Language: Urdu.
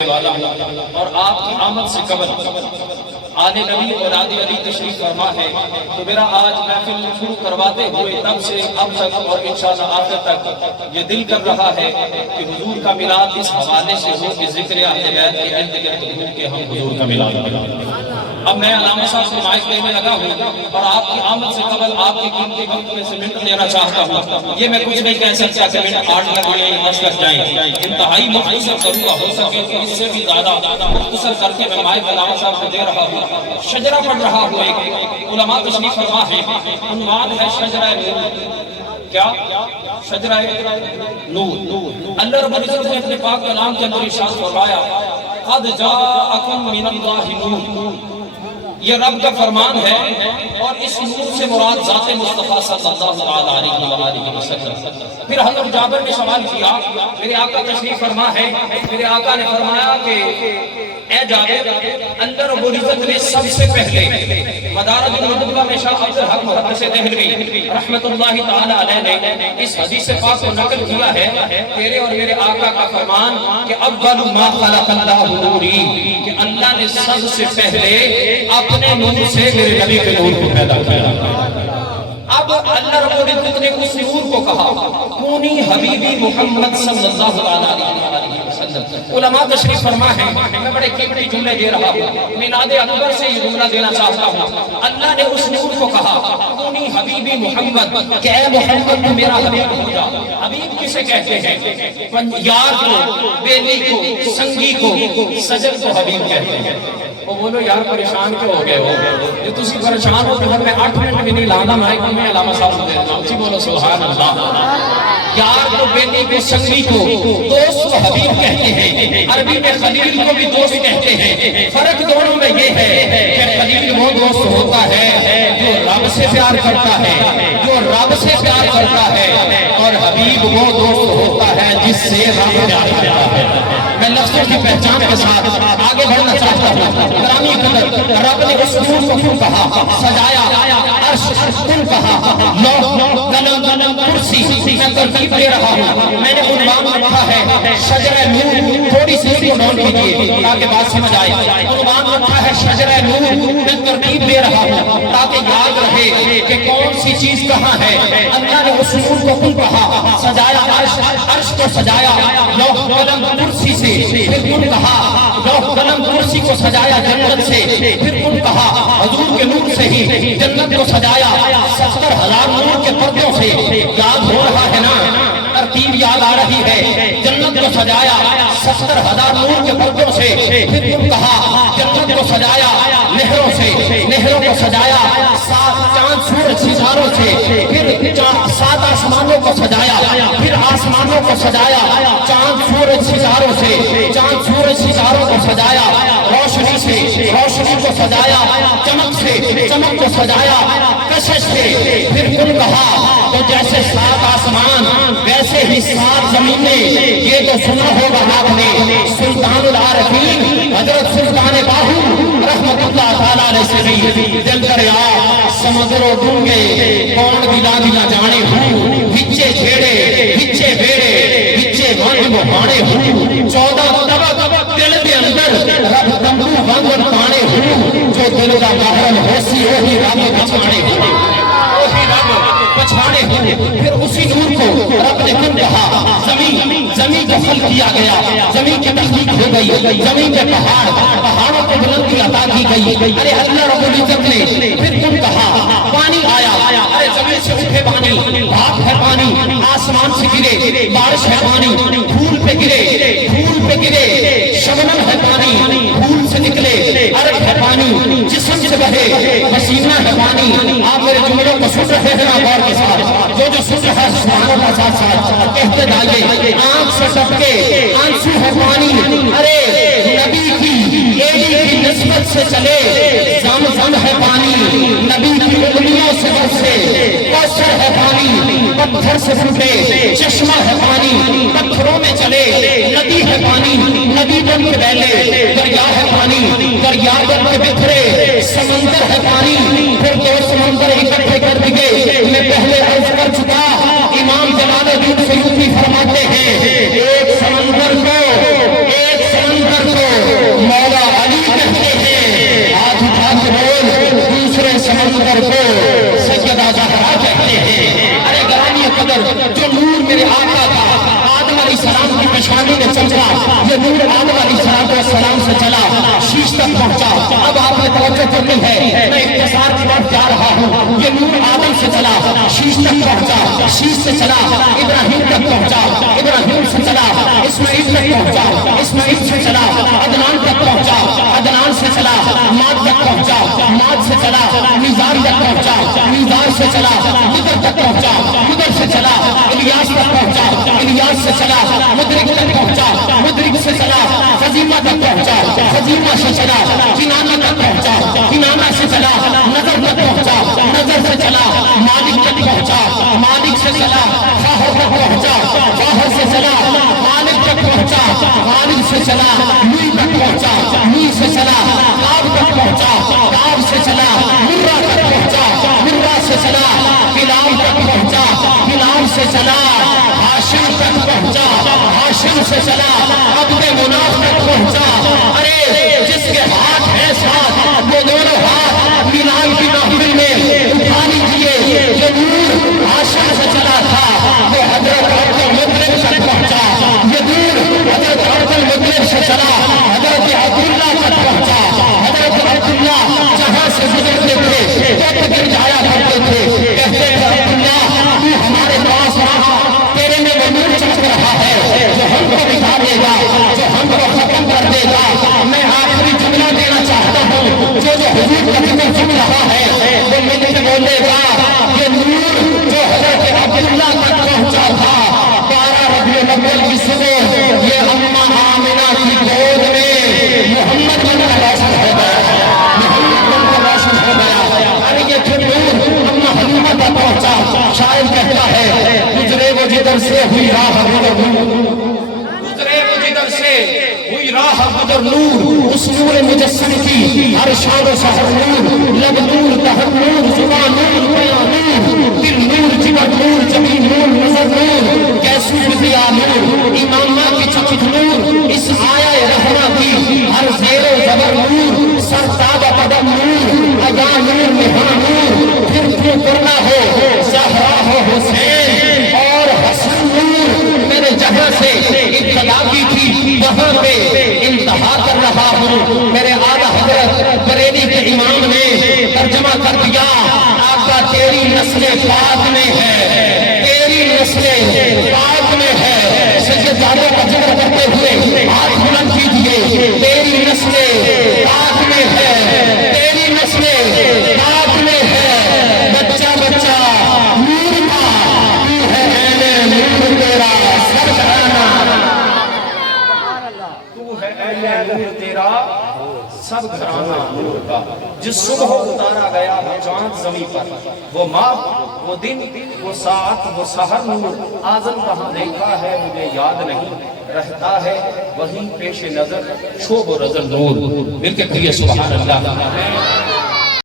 والا اور آپ کی آمد سے قبل آنے نبی اور آدِ علی تشریف فرما ہے، تو میرا آج محفل شروع کرواتے ہوئے تب سے اب تک اور انشاءاللہ آخر تک یہ دل کر رہا ہے کہ حضور کا میلاد اس حوالے سے ہو کہ ذکر اہل بیت کے ارد گرد گھوم کے ہم حضور کا میلاد کریں۔ اب میں علامہ صاحب سے مائک لینے لگا ہوں اور آپ کی آمد سے قبل آپ کے قیمتی وقت میں سے منٹ لینا چاہتا ہوں۔ یہ میں کچھ نہیں کہہ سکتا کہ منٹ 8 لگ جائیں 10 لگ جائیں، انتہائی مختصر کروں گا، ہو سکے تو اس سے بھی زیادہ مختصر کر کے میں مائک علامہ صاحب کو دے رہا ہوں۔ شجرہ پڑھ رہا ہوں، ایک علماء تشریف فرما ہے، عنوان ہے شجرہ نور۔ کیا؟ شجرہ نور۔ اللہ رب العزت نے اپنے پاک کلام کے اندر ارشاد فرمایا قد جاءکم من اللہ نور، یہ رب کا فرمان ہے اور اس نور سے مراد ذات مصطفیٰ صلی اللہ علیہ وسلم۔ پھر حضرت جابر نے سوال کیا، میرے آقا تشریف فرما ہے، میرے آقا نے فرمایا کہ اے جابر، اللہ رب العزت نے سب سے پہلے مدارج النبوہ میں شاہ عبد الحق محدث دہلوی رحمت اللہ تعالی علیہ نے اس حدیث پاک کو نقل کیا ہے، تیرے اور میرے آقا کا فرمان کہ اول ما خلق اللہ نوری، کہ اللہ نے سب سے پہلے اپنے نور سے میرے نبی کے نور کو پیدا کیا۔ اب اللہ رب العزت نے اس نور کو کہا کونی حبیبی محمد صلی اللہ علیہ وسلم۔ علماء تشریف فرما ہے، میں بڑے قیمتی جملے دے رہا ہوں، میلاد اکبر سے یہ جملہ دینا چاہتا ہوں۔ اللہ نے اس نور کو کہا کونی حبیبی محمد، کہ اے محمد تو میرا حبیب ہو جا۔ حبیب کسے کہتے ہیں؟ یار کو، بیلی کو، سنگی کو، سجن کو حبیب کہتے ہیں۔ وہ بولو یار پریشان کیوں ہو گئے ہو؟ یہ تسی پریشان ہو تو میں 8 منٹ بھی نہیں لانا مائک میں علامہ صاحب سے دینا ہوں۔ جی بولو سبحان اللہ۔ یار کو، بیٹی کو، سنگی کو دوست کو حبیب کہتے ہیں۔ عربی میں خلیل کو بھی دوست کہتے ہیں۔ فرق دونوں میں یہ ہے کہ خلیل وہ دوست ہوتا ہے جو رب سے پیار کرتا ہے، جو رب سے پیار کرتا ہے، اور حبیب وہ دوست ہوتا ہے جس سے رب پیار کرتا ہے۔ میں لفظوں کی پہچان کے ساتھ آگے بڑھنا چاہتا ہوں۔ گرامی قدر، رب نے اس نور کو کیوں کہا؟ سجایا عرش کیوں کہا؟ لوح قلم کرسی، میں ترتیب دے رہا ہوں۔ میں نے عنوان رکھا ہے شجرہ نور، تھوڑی سی اس کو نوٹ کیجیے تاکہ بات سمجھ آئے۔ عنوان رکھا ہے شجرہ نور، میں ترتیب دے رہا ہوں تاکہ یاد رہے کہ کون سی چیز کہاں ہے۔ اللہ نے اس نور کو کیوں کہا؟ سجایا عرش کو سجایا لوح قلم کرسی سے، پھر کیوں کہا لوح قلم کرسی کو سجایا جنت سے، پھر کیوں کہا حضور کے نور سے ہی جنت کو سجایا 70,000 نور کے پردوں سے۔ یاد ہو رہا ہے نا؟ ترتیب یاد آ رہی ہے۔ جنت کو سجایا 70,000 نور کے پردوں سے، پھر کیوں کہا جنت کو سجایا نہروں سے، نہروں کو سجایا 7 چاند سورج ستاروں سے، پھر 7 آسمانوں کو سجایا، پھر آسمانوں کو سجایا چاند سورج ستاروں سے، چاند سورج ستاروں کو سجایا روشنی سے، روشنی کو سجایا چمک سے، چمک کو سجایا کشش سے، پھر کیوں کہا تو جیسے 7 آسمان ویسے ہی 7 زمینیں۔ یہ تو سنا ہوگا آپ نے سلطان العارفین حضرت سلطان باہو رحمت اللہ تعالیٰ علیہ سے بھی دل دریا سمندر و ڈونگے کون دلا دلا جانے ہوں، ہچے چھیڑے ہچے بیڑے ہچے وانگ بہانے ہوں، 14 طبق دل دے اندر رب تمبو وانگ پانے ہوں، جو دل کا محرم ہوسی وہی رب بچانے ہوں، وہی رب بچانے ہوں۔ پھر اسی نور کو رب نے کیوں کہا زمین کو خلق کیا گیا، زمین کی تخلیق ہو گئی، زمین کے پہاڑوں کو بلندی عطا کی گئی۔ ارے اللہ رب العزت نے پھر کیوں کہا پانی آیا، ارے زمین سے اٹھے پانی، بھاپ ہے پانی، آسمان سے گرے بارش ہے پانی، پھول پہ گرے، پھول پہ گرے شبنم ہے پانی، پھول سے نکلے عرق ہے پانی، جسم سے بہے پسینہ ہے پانی۔ آپ میرے جملوں کو سن رہے ہیں غور کے ساتھ، جو سن رہا ہے سبحان اللہ ساتھ ساتھ کہتے جائیے آنکھ سے ٹپکے آنسو ہے پانی، ارے نبی کی ایڑی کی نسبت سے چلے زمزم ہے پانی، نبی کی انگلیوں سے برسے کوثر ہے پانی، پتھر سے پھوٹے چشمہ ہے پانی، پتھروں میں چلے ندی ہے پانی، ندی بن کے بہلے دریا ہے پانی، دریا بن کے بکھرے سمندر ہے پانی، پھر 2 سمندر اکٹھے کر دیے۔ میں پہلے عرض کر چکا، امام جلال الدین سیوطی فرماتے ہیں ایک سمندر کو مولا علی کہتے ہیں، ہاتھ اٹھا کے بول دوسرے سمندر کو سیدہ زہرا کہتے ہیں۔ ارے گرامی قدر، جو نور میرے آقا کا آدم علیہ السلام کی پیشانی میں چمکا، یہ نور آدم علیہ السلام سے چلا شیش تک پہنچا۔ اب آپ نے توجہ کرنی ہے، میں اختصار کی بات جا رہا ہوں۔ یہ نور آدم سے چلا شیش تک پہنچا، شیش سے چلا ابراہیم تک پہنچا، ابراہیم سے چلا اسماعیل تک پہنچا، اسماعیل سے چلا عدنان تک پہنچا، عدنان سے چلا ماد تک پہنچا، ماد سے چلا میزان تک پہنچا، میزان سے چلا مدر تک پہنچا، مدر سے چلا الیاس تک پہنچا، الیاس سے چلا مدرک تک پہنچا، مدرک سے چلا خزیمہ تک پہنچا، خزیمہ سے چلا کنانہ تک پہنچا، کنانہ سے چلا نظر تک پہنچا، نظر سے چلا مالک تک پہنچا، مالک سے چلا فاہر تک پہنچا، فاہر سے چلا مالک تک پہنچا، مالک سے چلا می تک پہنچا، می سے چلا کاب تک پہنچا، کاب سے چلا مرہ تک پہنچا، مرہ سے چلا کلام تک پہنچا، کلام سے چلا ہاشم تک پہنچا، ہاشم سے چلا عبد مناف تک پہنچا۔ ارے جس کے ہاتھ ہے ساتھ وہ دونوں ہاتھ ملان کی محفل میں اٹھا لیجیے۔ یہ نور ہاشم سے چلا تھا وہ حضرت عبد المطلب تک پہنچا، یہ نور حضرت عبد المطلب سے چلا حضرت عبداللہ تک پہنچا۔ حضرت عبداللہ جہاں سے گزرتے تھے وقت گر جایا کرتے تھے، کہتے تھے عبداللہ تو ہمارے پاس رہا، تیرے میں وہ نور چمک رہا ہے جو ہم کو بٹھا دے گا، جو ہم کو ختم کر دے گا۔ میں آخری جملہ دینا چاہتا ہوں، جو حضور کا ذکر سن رہا ہے وہ مل کے بولے گا یہ نور جو حضرت عبداللہ تک پہنچا تھا 12 ربیع الاول کی صبح، یہ اماں آمنہ کی گود میں محمد بن کر روشن ہو گیا، محمد بن کر روشن ہو گیا۔ ارے یہ جو نور اماں حلیمہ تک پہنچا، شاعر کہتا ہے گزرے وہ جدھر سے ہوئی راہ گزر نور، گزرے وہ جدھر سے ہوئی راہ گزر نور، اس نور مجسم کی ہر شان و شہر نور، لب نور تحت نور زبان نور بیان نور، دل نور جگر نور زمین نور نظر نور، کیسور دیا نور، امامہ کی چمک نور، اس آیا رحمہ کی ہر زیر و زبر نور، سرتاب قدم نور، ادا نور نہا نور، پھر تو کرنا ہو زہرا ہو حسین اور حسن نور، میرے جہاں سے ابتدا کی تھی وہاں پہ انتہا کر رہا ہوں۔ میرے آقا حضرت بریلی کے امام نے ترجمہ کر دیا، آقا تیری نسل پاک میں ہے، تیری نسل پاک میں ہے۔ سجدادوں کا ذکر کرتے ہوئے ہاتھ بلند کیجئے، تیری نسل پاک میں ہے، تیری نسل پاک میں ہے، بچہ بچہ نور کا تو ہے اہل نور تیرا سر گھرانا، تو ہے اہل نور تیرا سب گھرانا نور کا۔ جس صبح اتارا گیا وہ چاند زمین پر، وہ ماہ وہ دن وہ ساعت وہ سحر نور، آزم کہاں دیکھا ہے مجھے یاد نہیں، رہتا ہے وہیں پیش نظر شوب و رزل نور۔ مل کے کہیے سبحان اللہ۔